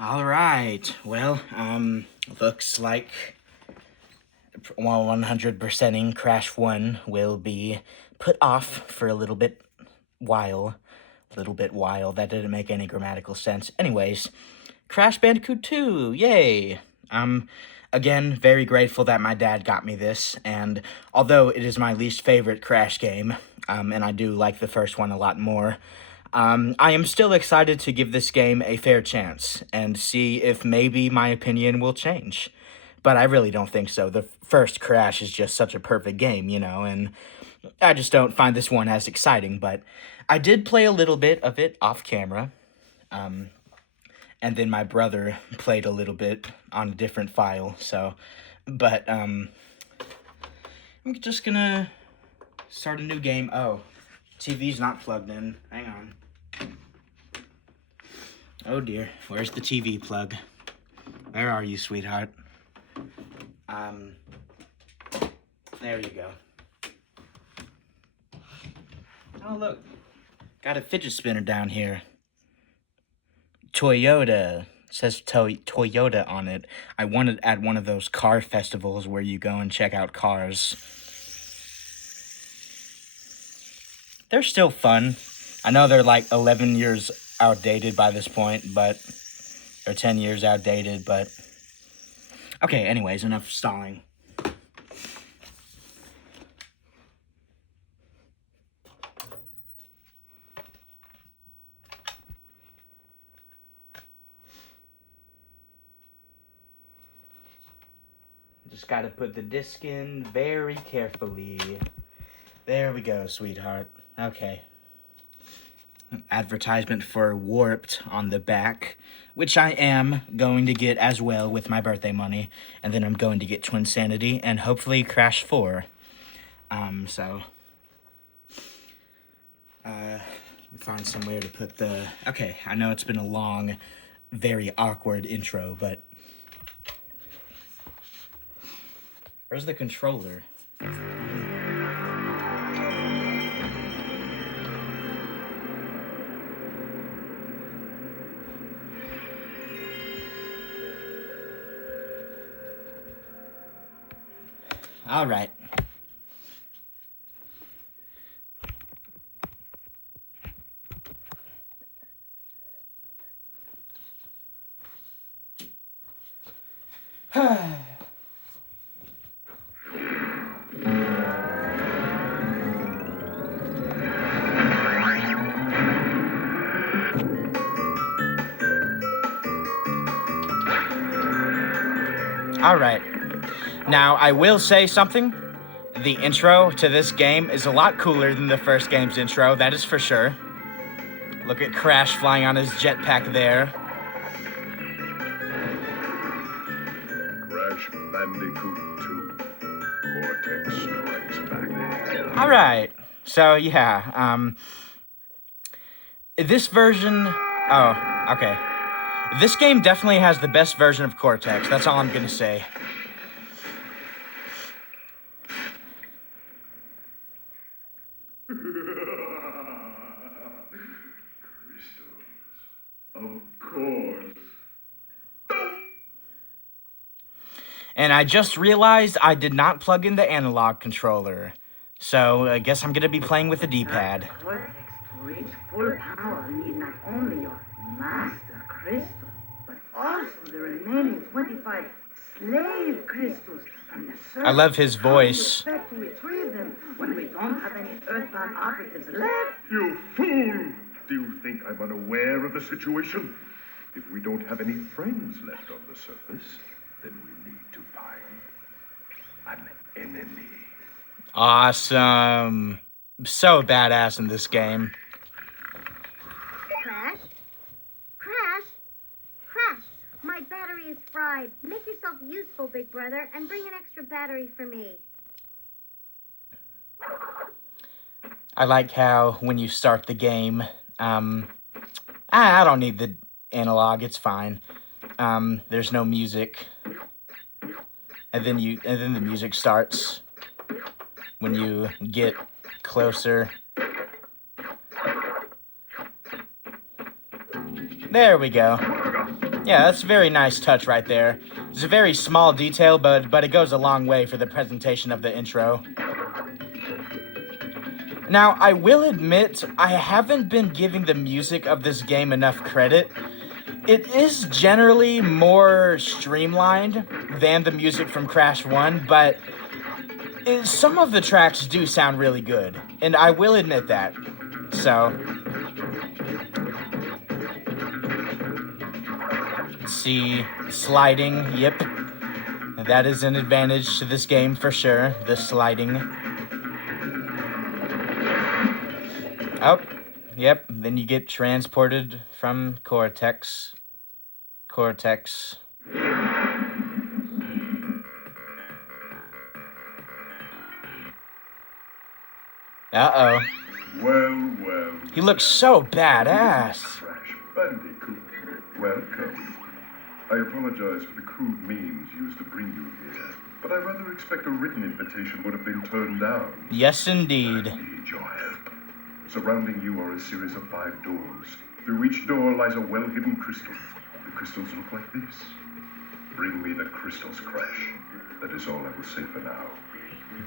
All right. Well, looks like 100%ing Crash 1 will be put off for a little bit while. That didn't make any grammatical sense. Anyways, Crash Bandicoot 2, yay! I'm, again, very grateful that my dad got me this, and although it is my least favorite Crash game, and I do like the first one a lot more, I am still excited to give this game a fair chance and see if maybe my opinion will change. But I really don't think so. The first Crash is just such a perfect game, and I just don't find this one as exciting. But I did play a little bit of it off camera, and then my brother played a little bit on a different file. But I'm just gonna start a new game. Oh, TV's not plugged in. Hang on. Oh dear, where's the TV plug? Where are you, sweetheart? There you go. Oh look, got a fidget spinner down here. Toyota. It says Toyota on it. I want it at one of those car festivals where you go and check out cars. They're still fun. I know they're like 11 years outdated by this point, or 10 years outdated, but okay, anyways, enough stalling. Just gotta put the disc in very carefully. There we go, sweetheart. Okay. Advertisement for Warped on the back, which I am going to get as well with my birthday money, and then I'm going to get Twinsanity and hopefully Crash 4. Find somewhere to put the... Okay, I know it's been a long, very awkward intro, but... Where's the controller? All right. All right. Now, I will say something. The intro to this game is a lot cooler than the first game's intro, that is for sure. Look at Crash flying on his jetpack there. Crash Bandicoot 2. Cortex Strikes Back. All right. So, yeah, this version... Oh, okay. This game definitely has the best version of Cortex. That's all I'm gonna say. Crystals. Of course. And I just realized I did not plug in the analog controller. So, I guess I'm gonna be playing with the D-pad. Cortex to reach full power need not only your master crystal, but also the remaining 25 slave crystals from the surface. I love his voice. How do you expect to retrieve them when we don't have any earthbound operatives left? You fool! Do you think I'm unaware of the situation? If we don't have any friends left on the surface, then we need to find an enemy. Awesome. So badass in this game. Crash? Crash? Crash, my battery is fried. Make yourself useful, big brother, and bring an extra battery for me. I like how when you start the game, I don't need the analog, it's fine. There's no music. And then the music starts when you get closer. There we go. Yeah, that's a very nice touch right there. It's a very small detail, but it goes a long way for the presentation of the intro. Now, I will admit, I haven't been giving the music of this game enough credit. It is generally more streamlined than the music from Crash 1, but some of the tracks do sound really good, and I will admit that. So, let's see, sliding, yep. That is an advantage to this game for sure, the sliding. Oh, yep, then you get transported from Cortex. Uh-oh. Well. He looks so badass. Crash Bandicoot. Welcome. I apologize for the crude means used to bring you here, but I rather expect a written invitation would have been turned down. Yes, indeed. I need your help. Surrounding you are a series of 5 doors. Through each door lies a well-hidden crystal. The crystals look like this. Bring me the crystals, Crash. That is all I will say for now.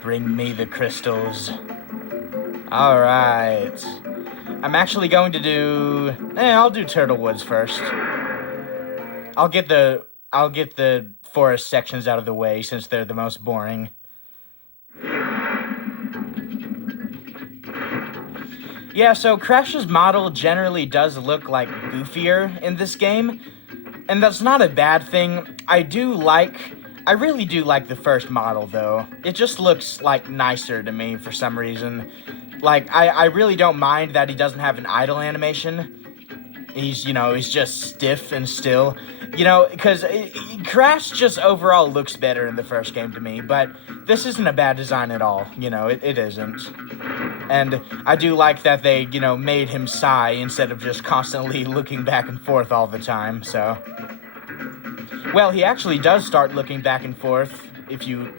Bring me the crystals. Alright. I'm actually going to do... I'll do Turtle Woods first. I'll get the forest sections out of the way since they're the most boring. Yeah, so Crash's model generally does look like goofier in this game, and that's not a bad thing. I really do like the first model though. It just looks like nicer to me for some reason. Like, I really don't mind that he doesn't have an idle animation. He's just stiff and still. Because Crash just overall looks better in the first game to me, but this isn't a bad design at all. It isn't. And I do like that they, made him sigh instead of just constantly looking back and forth all the time, so. Well, he actually does start looking back and forth if you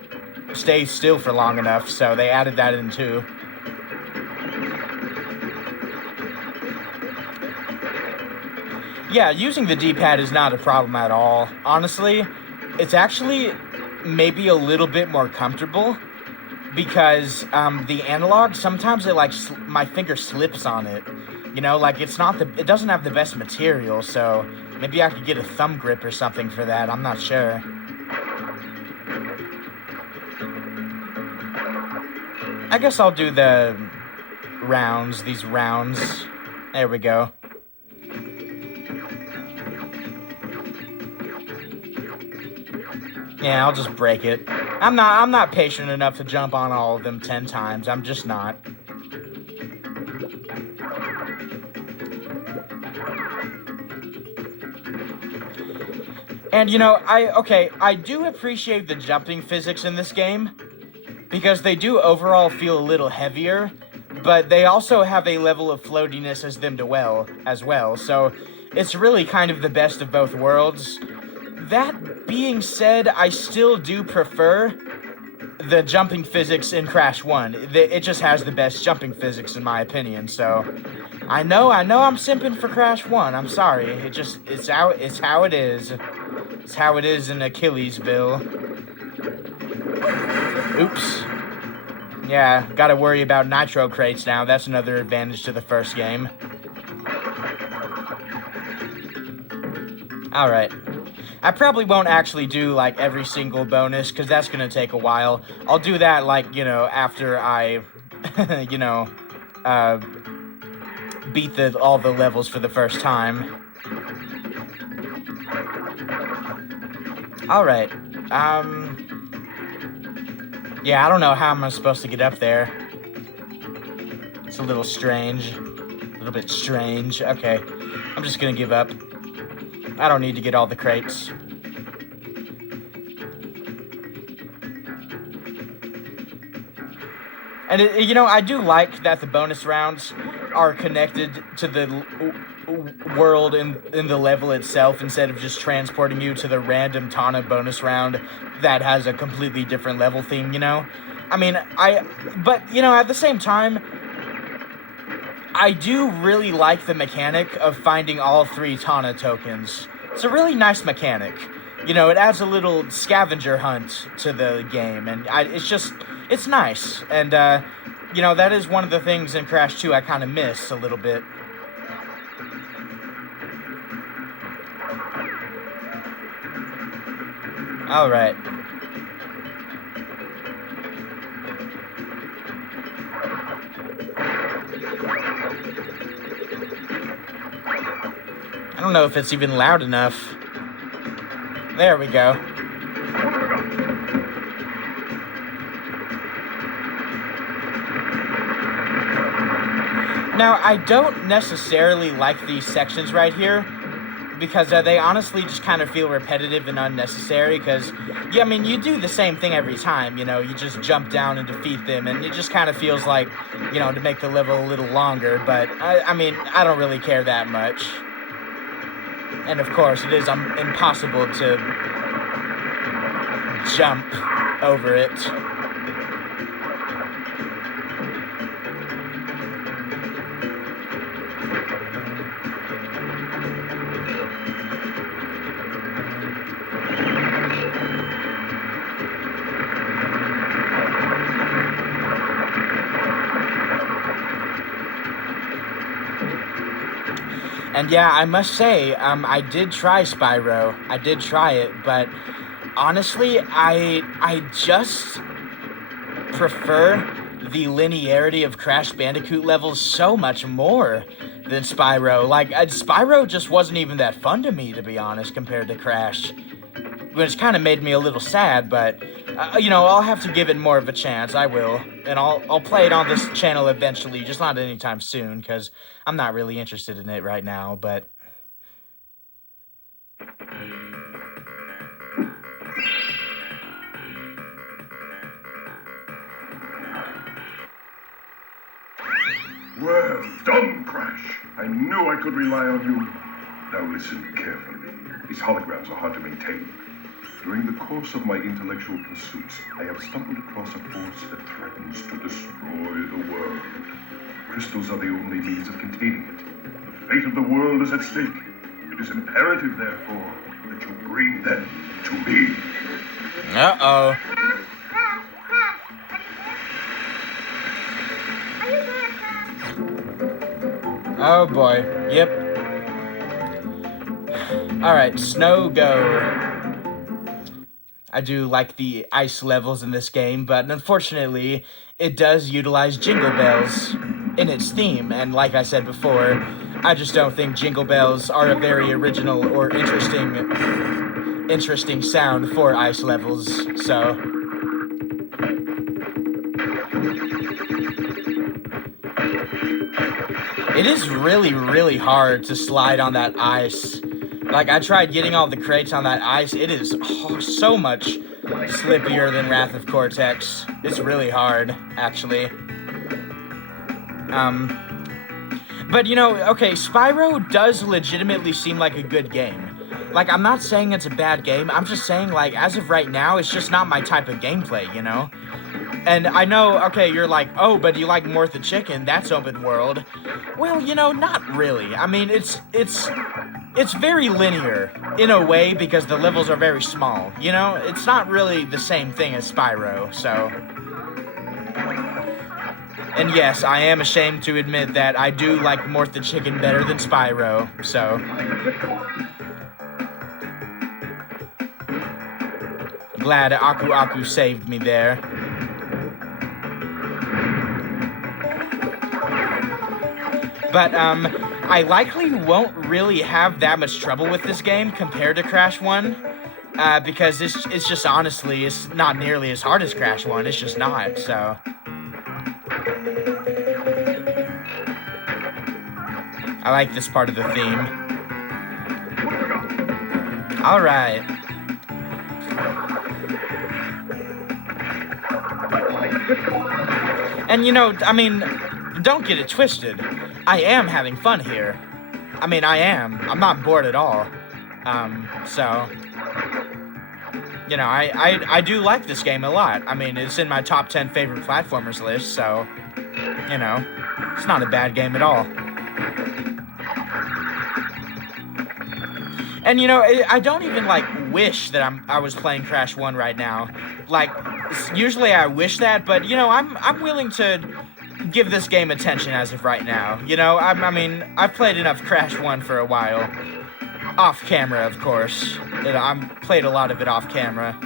stay still for long enough, so they added that in too. Yeah, using the D-pad is not a problem at all. Honestly, it's actually maybe a little bit more comfortable because the analog, sometimes my finger slips on it. It doesn't have the best material, so maybe I could get a thumb grip or something for that, I'm not sure. I guess I'll do these rounds. There we go. Yeah, I'll just break it. I'm not patient enough to jump on all of them 10 times. I'm just not. And I do appreciate the jumping physics in this game because they do overall feel a little heavier, but they also have a level of floatiness as well. So it's really kind of the best of both worlds. That being said, I still do prefer the jumping physics in Crash 1. It just has the best jumping physics in my opinion, so I know I'm simping for Crash 1. I'm sorry. It's how it is. It's how it is in Achillesville. Oops. Yeah, gotta worry about nitro crates now. That's another advantage to the first game. Alright. I probably won't actually do, every single bonus, because that's going to take a while. I'll do that, after I, beat all the levels for the first time. Alright. Yeah, I don't know how I'm supposed to get up there. It's a little strange. A little bit strange. Okay. I'm just going to give up. I don't need to get all the crates. And, I do like that the bonus rounds are connected to the world in the level itself instead of just transporting you to the random Tana bonus round that has a completely different level theme, I mean, at the same time, I do really like the mechanic of finding all 3 Tana tokens. it's a really nice mechanic. You know, it adds a little scavenger hunt to the game, and it's nice. And, you know, that is one of the things in Crash 2 I kind of miss a little bit. Alright. I don't know if it's even loud enough. There we go. Now, I don't necessarily like these sections right here, because they honestly just kind of feel repetitive and unnecessary, because, yeah, I mean, you do the same thing every time, you know, you just jump down and defeat them, and it just kind of feels like, you know, to make the level a little longer, but, I mean, I don't really care that much. And, of course, it is impossible to jump over it. And yeah, I must say, I did try Spyro. I did try it, but honestly, I just prefer the linearity of Crash Bandicoot levels so much more than Spyro. Like, Spyro just wasn't even that fun to me, to be honest, compared to Crash. Which kind of made me a little sad, but, you know, I'll have to give it more of a chance, I will. And I'll play it on this channel eventually, just not anytime soon, because I'm not really interested in it right now, but... Well done, Crash. I knew I could rely on you. Now listen carefully. These holograms are hard to maintain. During the course of my intellectual pursuits, I have stumbled across a force that threatens to destroy the world. Crystals are the only means of containing it. The fate of the world is at stake. It is imperative, therefore, that you bring them to me. Uh-oh. Oh boy. Yep. Alright, Snow Go. I do like the ice levels in this game, but unfortunately, it does utilize Jingle Bells in its theme, and like I said before, I just don't think Jingle Bells are a very original or interesting sound for ice levels, so... It is really, really hard to slide on that ice. Like, I tried getting all the crates on that ice. It is so much slippier than Wrath of Cortex. It's really hard, actually. But, you know, okay, Spyro does legitimately seem like a good game. Like, I'm not saying it's a bad game. I'm just saying, like, as of right now, it's just not my type of gameplay, you know? And I know, okay, you're like, oh, but you like Morph the Chicken, that's open world. Well, you know, not really. I mean, it's very linear, in a way, because the levels are very small, you know? It's not really the same thing as Spyro, so... And yes, I am ashamed to admit that I do like Morph the Chicken better than Spyro, so... Glad Aku Aku saved me there. But, I likely won't really have that much trouble with this game compared to Crash 1, because it's just honestly, it's not nearly as hard as Crash 1, it's just not, so... I like this part of the theme. Alright. And you know, I mean, don't get it twisted. I am having fun here. I mean, I am. I'm not bored at all. So... You know, I do like this game a lot. I mean, it's in my top 10 favorite platformers list, so... You know, it's not a bad game at all. And I don't even like wish that I was playing Crash 1 right now. Like, usually I wish that, but I'm willing to give this game attention as of right now. I mean, I've played enough Crash 1 for a while. Off camera, of course. I've played a lot of it off camera.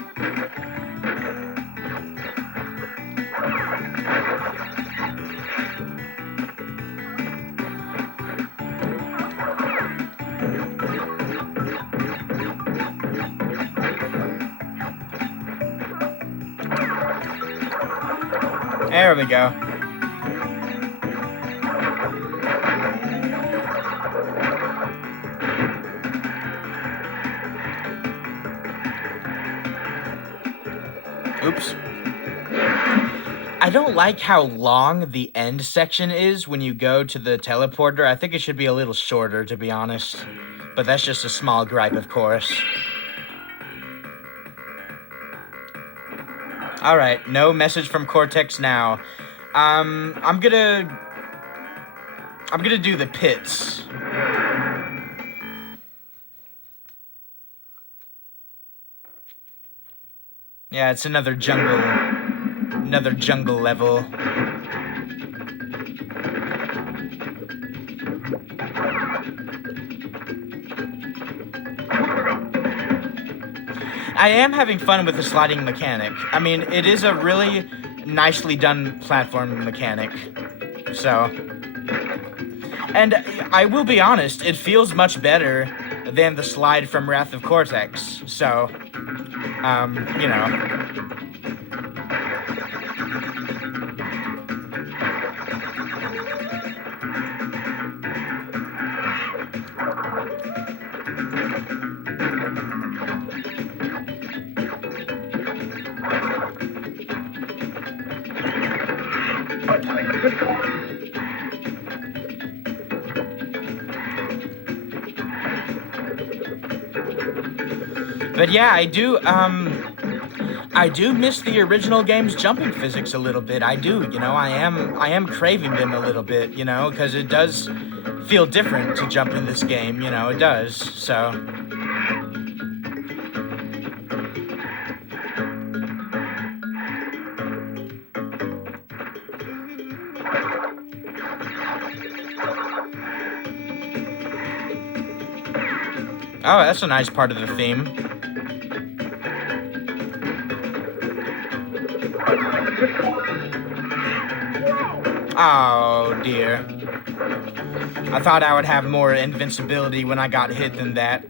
There we go. Oops. I don't like how long the end section is when you go to the teleporter. I think it should be a little shorter, to be honest. But that's just a small gripe, of course. Alright, no message from Cortex now. I'm gonna do the pits. Yeah, it's another jungle level. I am having fun with the sliding mechanic. I mean, it is a really nicely done platform mechanic. So, and I will be honest, it feels much better than the slide from Wrath of Cortex. So, you know. But yeah, I do miss the original game's jumping physics a little bit. I do, I am craving them a little bit, because it does feel different to jump in this game, it does, so. Oh, that's a nice part of the theme. Oh, dear. I thought I would have more invincibility when I got hit than that.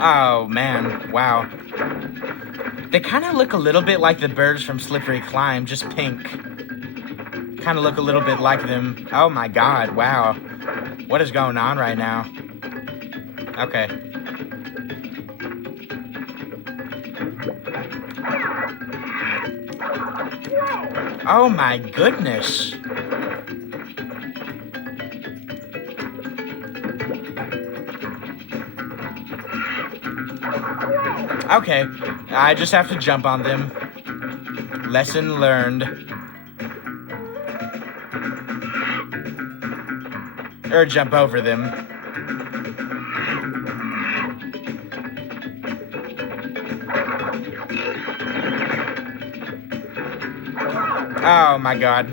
Oh, man. Wow. They kind of look a little bit like the birds from Slippery Climb, just pink. Kind of look a little bit like them. Oh my god, wow. What is going on right now? Okay. Oh my goodness. Okay, I just have to jump on them. Lesson learned. Or jump over them. Oh my god.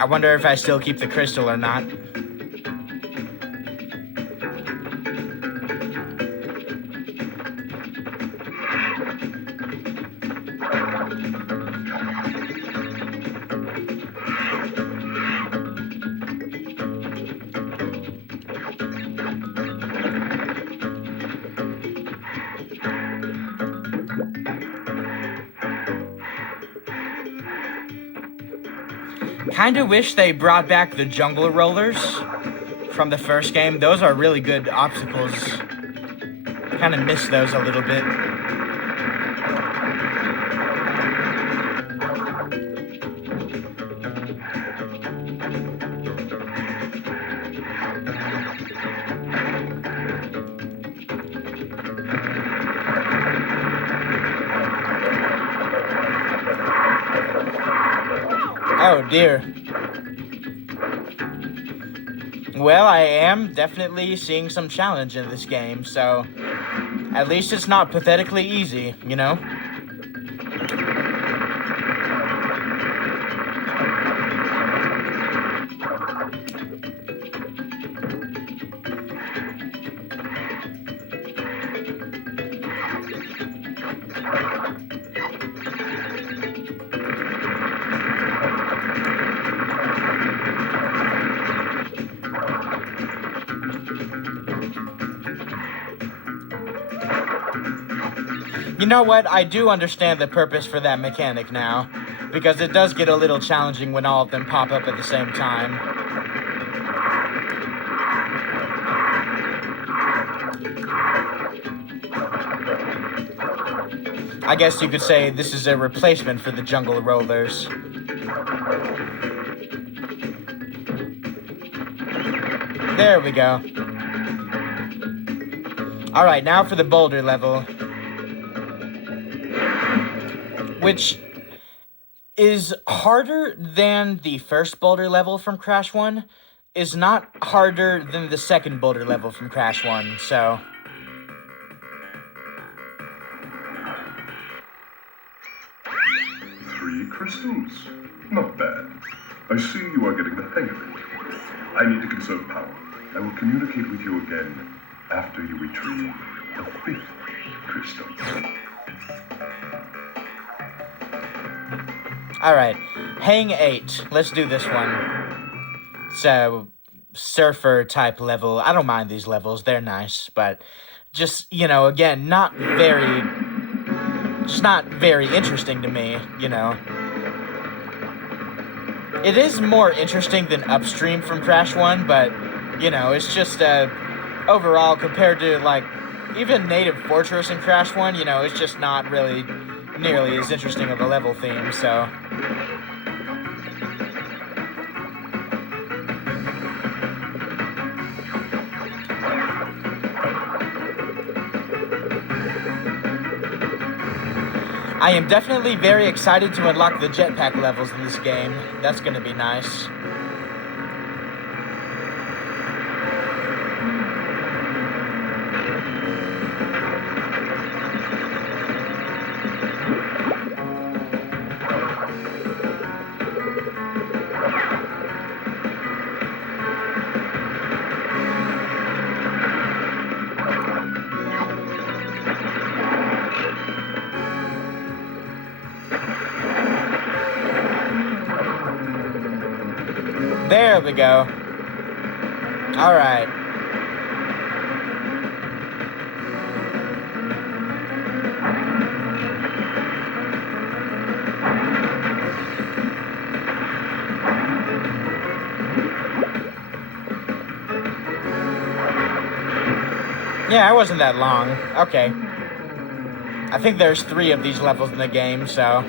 I wonder if I still keep the crystal or not. Kinda wish they brought back the jungle rollers from the first game. Those are really good obstacles. Kinda miss those a little bit. Oh, dear. Well, I am definitely seeing some challenge in this game, so at least it's not pathetically easy, you know? You know what? I do understand the purpose for that mechanic now, because it does get a little challenging when all of them pop up at the same time. I guess you could say this is a replacement for the jungle rollers. There we go. Alright, now for the boulder level, which is harder than the first boulder level from Crash 1, is not harder than the second boulder level from Crash 1, so... 3 crystals. Not bad. I see you are getting the hang of it. I need to conserve power. I will communicate with you again after you retrieve the 5th crystal. Alright, Hang 8. Let's do this one. So, surfer type level. I don't mind these levels, they're nice, but just, you know, again, just not very interesting to me, you know. It is more interesting than Upstream from Crash 1, but, you know, it's just, overall, compared to, like, even Native Fortress in Crash 1, you know, it's just not really nearly as interesting of a level theme, so... I am definitely very excited to unlock the jetpack levels in this game. That's gonna be nice. There we go. Alright. Yeah, it wasn't that long. Okay. I think there's 3 of these levels in the game, so...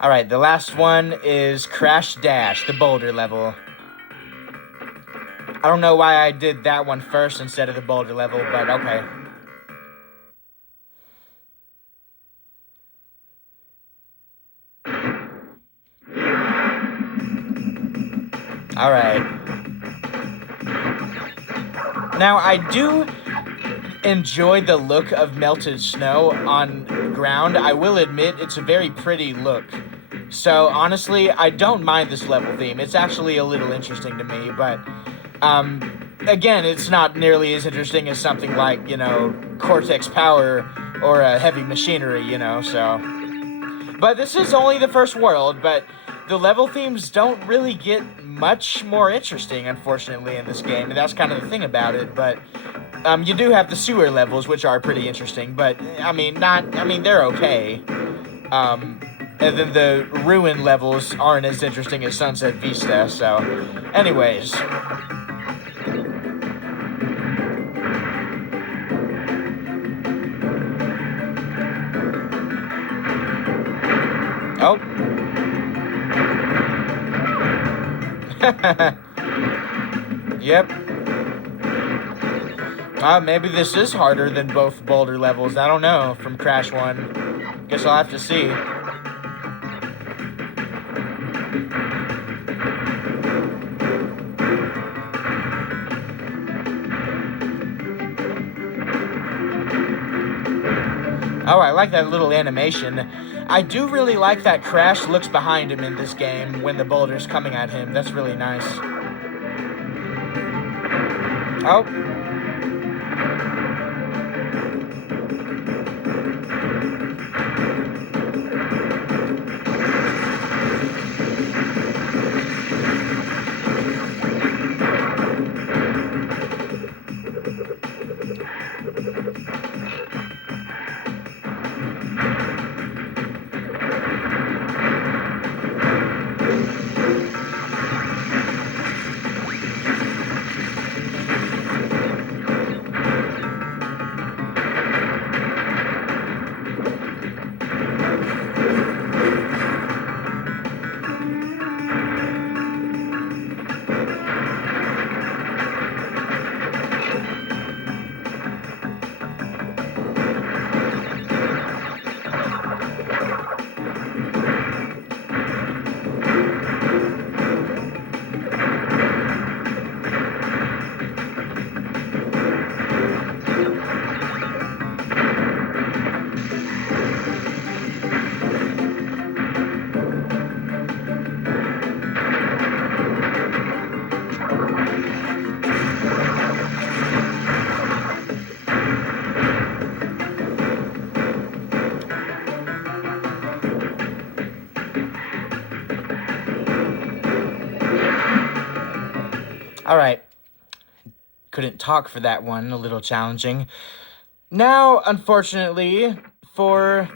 Alright, the last one is Crash Dash, the boulder level. I don't know why I did that one first instead of the boulder level, but okay. Alright. Now, I do enjoy the look of melted snow on ground. I will admit, it's a very pretty look. So, honestly, I don't mind this level theme. It's actually a little interesting to me, but, again, it's not nearly as interesting as something like, you know, Cortex Power or Heavy Machinery, you know, so... But this is only the first world, but the level themes don't really get much more interesting, unfortunately, in this game, and that's kind of the thing about it, but... you do have the sewer levels, which are pretty interesting, but, I mean, they're okay. And then the ruin levels aren't as interesting as Sunset Vista, so... Anyways. Oh. Yep. Maybe this is harder than both boulder levels. I don't know, from Crash 1. Guess I'll have to see. Oh, I like that little animation. I do really like that Crash looks behind him in this game when the boulder's coming at him. That's really nice. Oh. Alright. Couldn't talk for that one, a little challenging. Now, unfortunately, for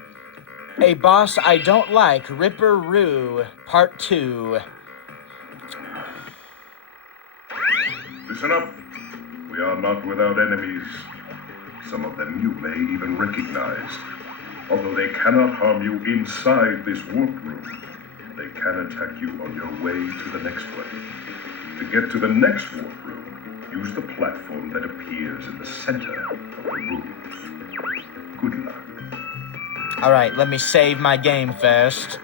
a boss I don't like, Ripper Roo, Part 2. Listen up. We are not without enemies. Some of them you may even recognize. Although they cannot harm you inside this warp room, they can attack you on your way to the next one. To get to the next warp room, use the platform that appears in the center of the room. Good luck. Alright, let me save my game first.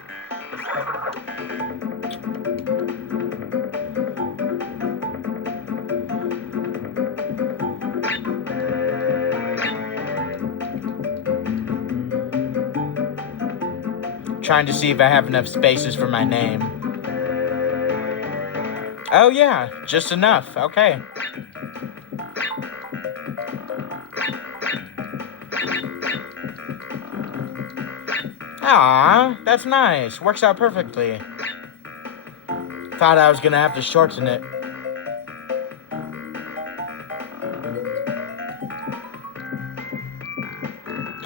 Trying to see if I have enough spaces for my name. Oh yeah, just enough. Okay. Ah, that's nice. Works out perfectly. Thought I was gonna have to shorten it.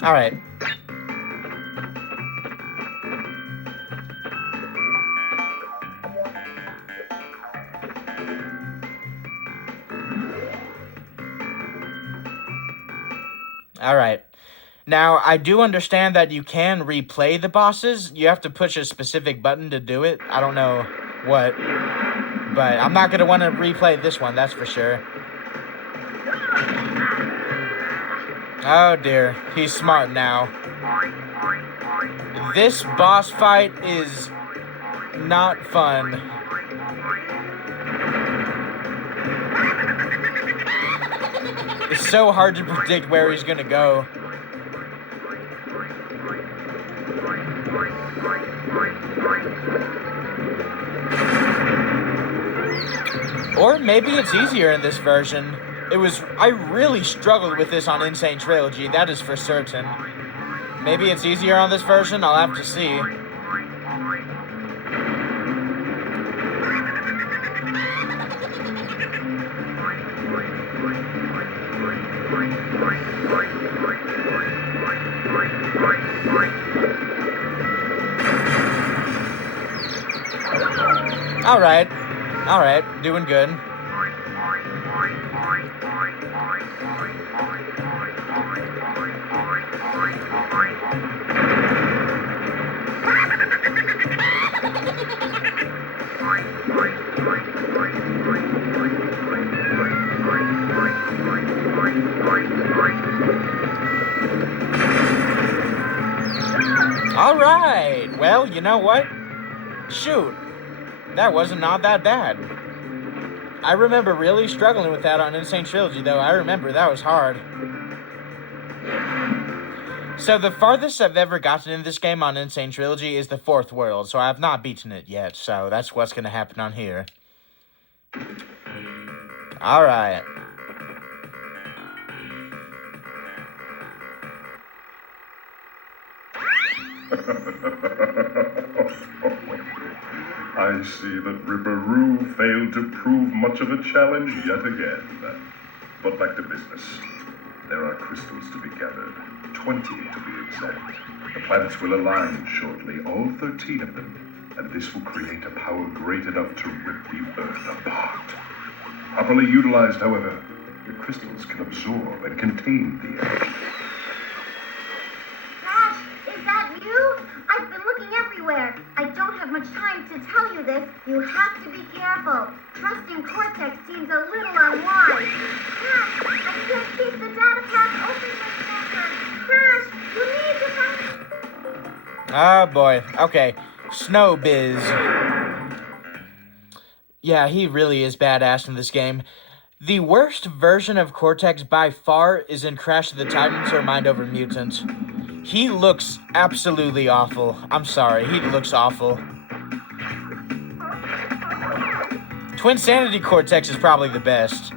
Alright. Alright. Now, I do understand that you can replay the bosses. You have to push a specific button to do it. I don't know what. But I'm not going to want to replay this one, that's for sure. Oh dear, he's smart now. This boss fight is not fun. It's so hard to predict where he's gonna go. Or maybe it's easier in this version. I really struggled with this on Insane Trilogy, that is for certain. Maybe it's easier on this version, I'll have to see. Alright, doing good. Alright, well, you know what? Shoot, that wasn't not that bad. I remember really struggling with that on Insane Trilogy, though. I remember that was hard. So the farthest I've ever gotten in this game on Insane Trilogy is the 4th world, so I've not beaten it yet, so that's what's gonna happen on here. Alright. I see that Ripperoo failed to prove much of a challenge yet again. But back to business. There are crystals to be gathered, 20 to be exact. The planets will align shortly, all 13 of them, and this will create a power great enough to rip the Earth apart. Properly utilized, however, the crystals can absorb and contain the energy. Crash, is that you? I've been looking everywhere. I don't have much time to tell you this. You have to be careful. Trusting Cortex seems a little unwise. Crash, I can't keep the data path open any longer. Crash, you need to find... Oh boy. Okay. Snowbiz. Yeah, he really is badass in this game. The worst version of Cortex by far is in Crash of the Titans or Mind Over Mutant. He looks absolutely awful. I'm sorry, he looks awful. Twinsanity Cortex is probably the best.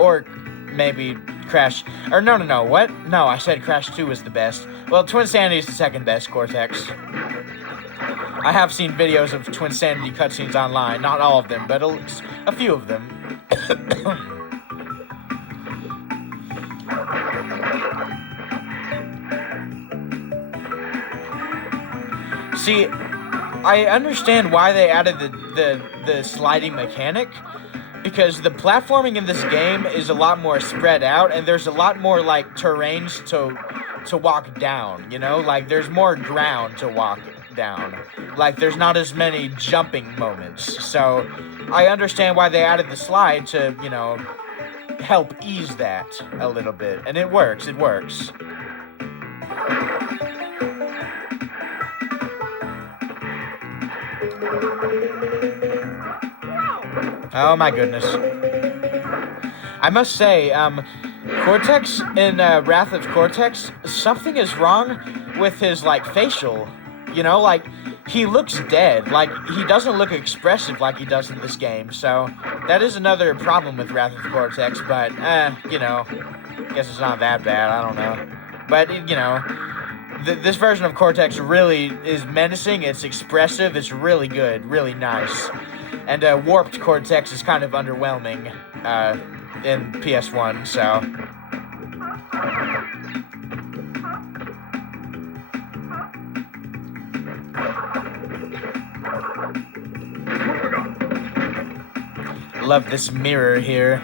Or maybe Crash... Or no, what? No, I said Crash 2 is the best. Well, Twinsanity is the second best Cortex. I have seen videos of Twinsanity cutscenes online. Not all of them, but a few of them. See, I understand why they added the sliding mechanic, because the platforming in this game is a lot more spread out, and there's a lot more, like, terrains to walk down, you know? Like, there's more ground to walk down. Like, there's not as many jumping moments. So, I understand why they added the slide to, you know, help ease that a little bit. And it works, it works. Oh my goodness. I must say, Cortex in Wrath of Cortex, something is wrong with his, like, facial. You know, like, he looks dead. Like, he doesn't look expressive like he does in this game. So, that is another problem with Wrath of Cortex, but, you know, guess it's not that bad, I don't know. But, you know, this version of Cortex really is menacing, it's expressive, it's really good, really nice. And, Warped Cortex is kind of underwhelming, in PS1, so... Love this mirror here.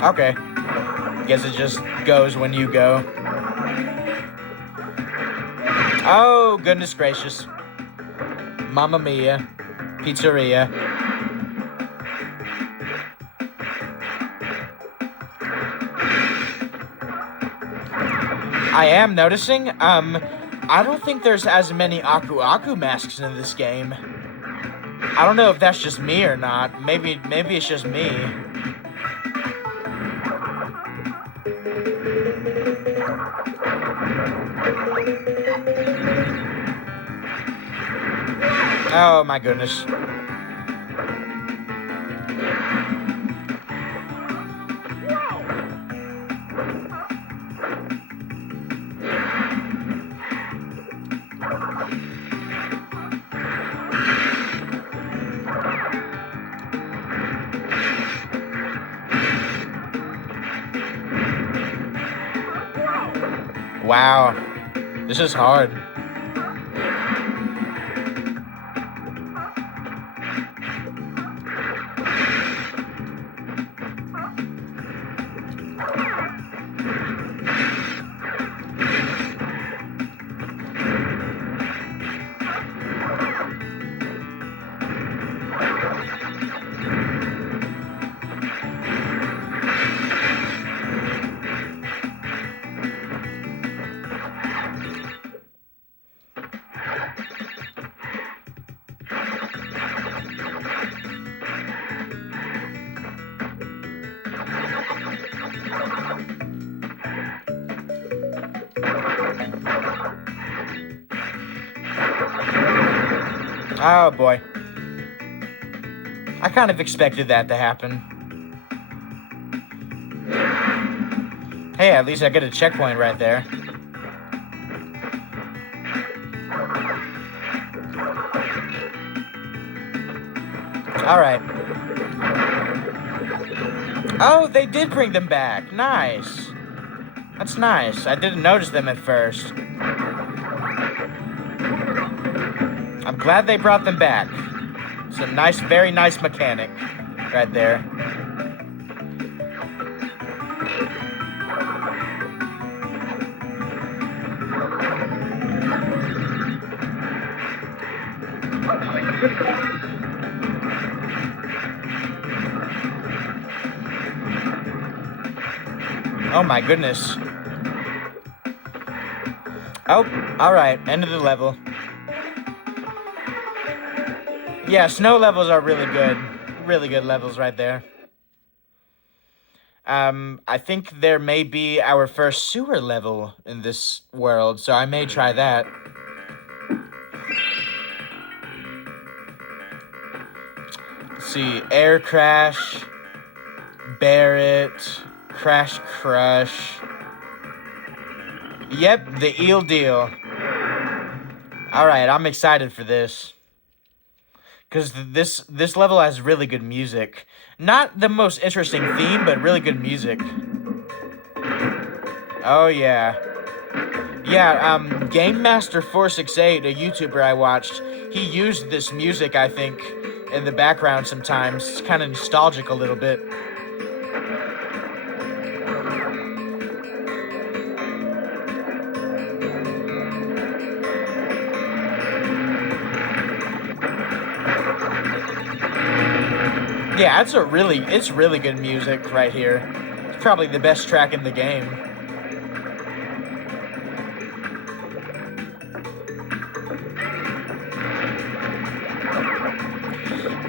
Okay. Guess it just goes when you go. Oh, goodness gracious. Mamma mia. Pizzeria. I am noticing, I don't think there's as many Aku Aku masks in this game. I don't know if that's just me or not. Maybe it's just me. Oh my goodness. Wow. This is hard. Oh boy. I kind of expected that to happen. Hey, at least I get a checkpoint right there. Alright. Oh, they did bring them back. Nice. That's nice. I didn't notice them at first. I'm glad they brought them back. It's a nice, very nice mechanic right there. Oh my goodness. Oh, alright, end of the level. Yeah, snow levels are really good. Really good levels right there. I think there may be our first sewer level in this world, so I may try that. Let's see, Air Crash, Barrett, Crash Crush. Yep, the eel deal. Alright, I'm excited for this. Because this level has really good music. Not the most interesting theme, but really good music. Oh, yeah. Yeah, Game Master 468, a YouTuber I watched, he used this music, I think, in the background sometimes. It's kind of nostalgic a little bit. Yeah, it's really good music right here. It's probably the best track in the game.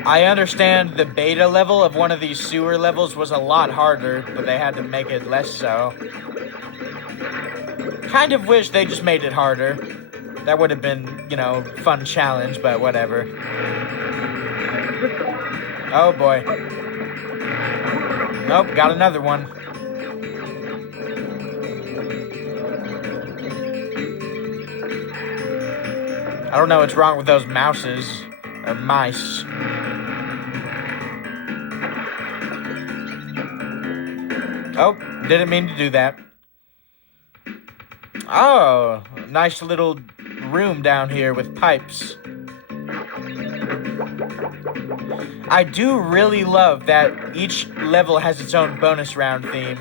I understand the beta level of one of these sewer levels was a lot harder, but they had to make it less so. Kind of wish they just made it harder. That would have been, you know, fun challenge, but whatever. Oh boy. Nope, got another one. I don't know what's wrong with those mouses. Or mice. Oh, didn't mean to do that. Oh, nice little room down here with pipes. I do really love that each level has its own bonus round theme.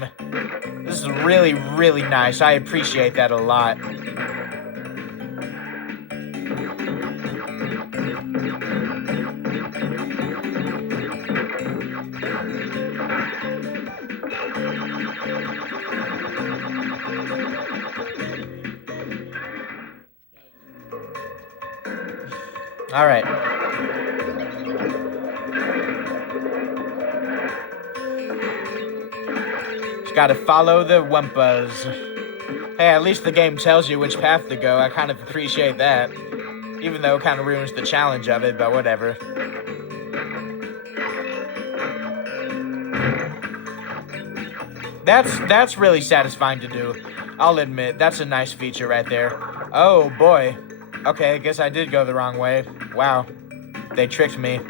This is really, really nice. I appreciate that a lot. All right. Just gotta follow the Wumpas. Hey, at least the game tells you which path to go. I kind of appreciate that. Even though it kind of ruins the challenge of it, but whatever. That's really satisfying to do. I'll admit, that's a nice feature right there. Oh, boy. Okay, I guess I did go the wrong way. Wow. They tricked me.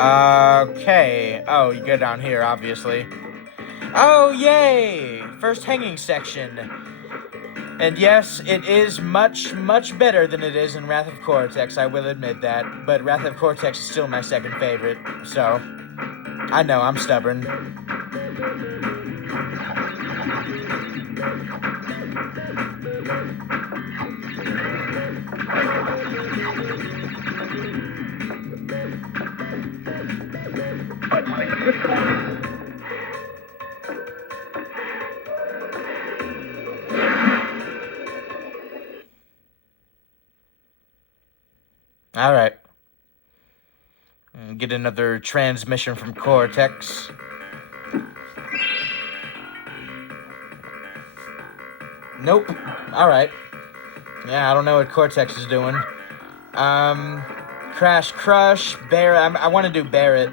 Okay. Oh, you go down here, obviously. Oh, yay! First hanging section. And yes, it is much, much better than it is in Wrath of Cortex, I will admit that. But Wrath of Cortex is still my second favorite, so... I know, I'm stubborn. Alright. Get another transmission from Cortex. Nope. Alright. Yeah, I don't know what Cortex is doing. Crash Crush, Barret. I want to do Barret.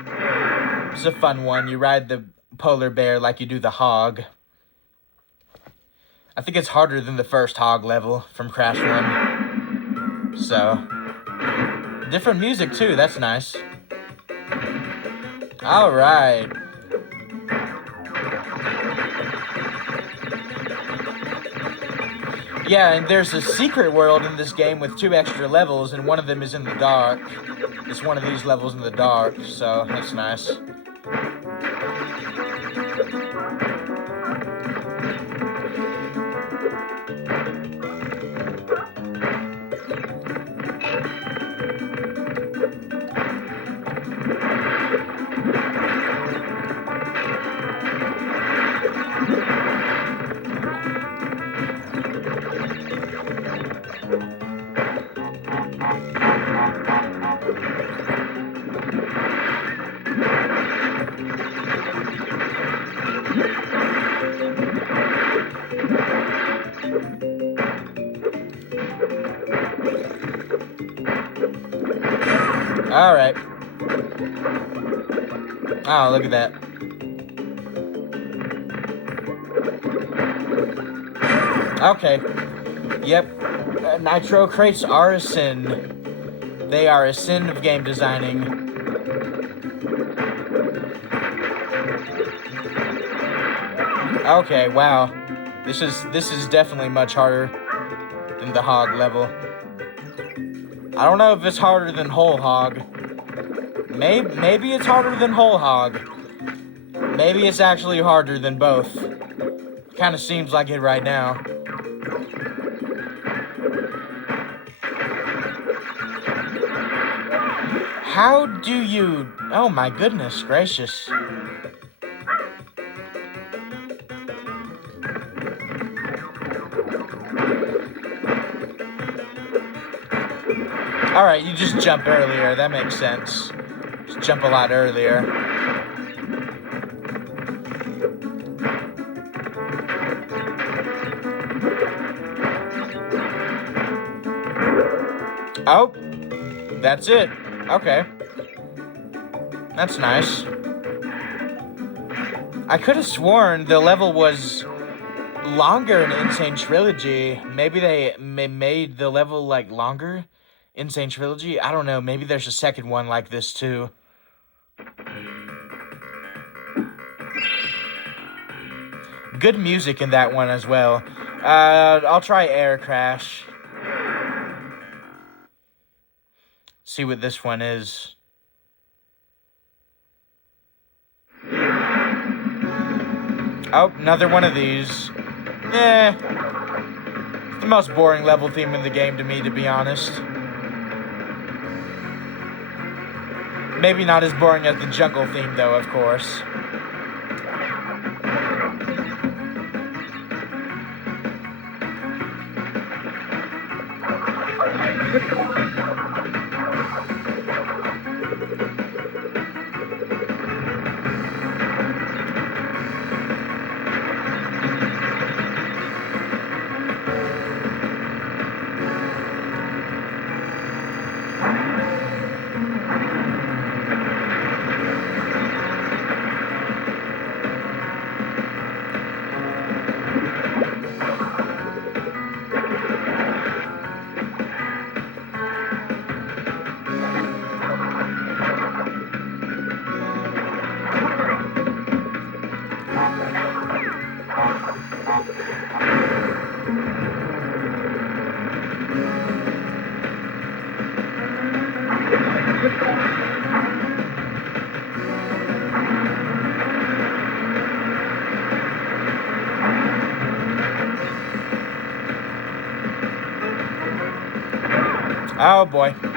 It's a fun one. You ride the polar bear like you do the hog. I think it's harder than the first hog level from Crash 1. So, different music too, that's nice. Alright. Yeah, and there's a secret world in this game with 2 extra levels, and one of them is in the dark. It's one of these levels in the dark, so that's nice. Alright. Oh, look at that. Okay. Yep. Nitro crates are a sin. They are a sin of game designing. Okay, wow. This is definitely much harder than the hog level. I don't know if it's harder than whole hog. Maybe it's harder than whole hog. Maybe it's actually harder than both. Kind of seems like it right now. How do you... Oh my goodness gracious. Alright, you just jump earlier. That makes sense. Just jump a lot earlier. Oh, that's it. Okay. That's nice. I could have sworn the level was longer in Insane Trilogy. Maybe they made the level, like, longer? Insane Trilogy? I don't know. Maybe there's a second one like this, too. Good music in that one as well. I'll try Air Crash. See what this one is. Oh, another one of these. It's the most boring level theme in the game to me, to be honest. Maybe not as boring as the jungle theme, though, of course. Oh boy.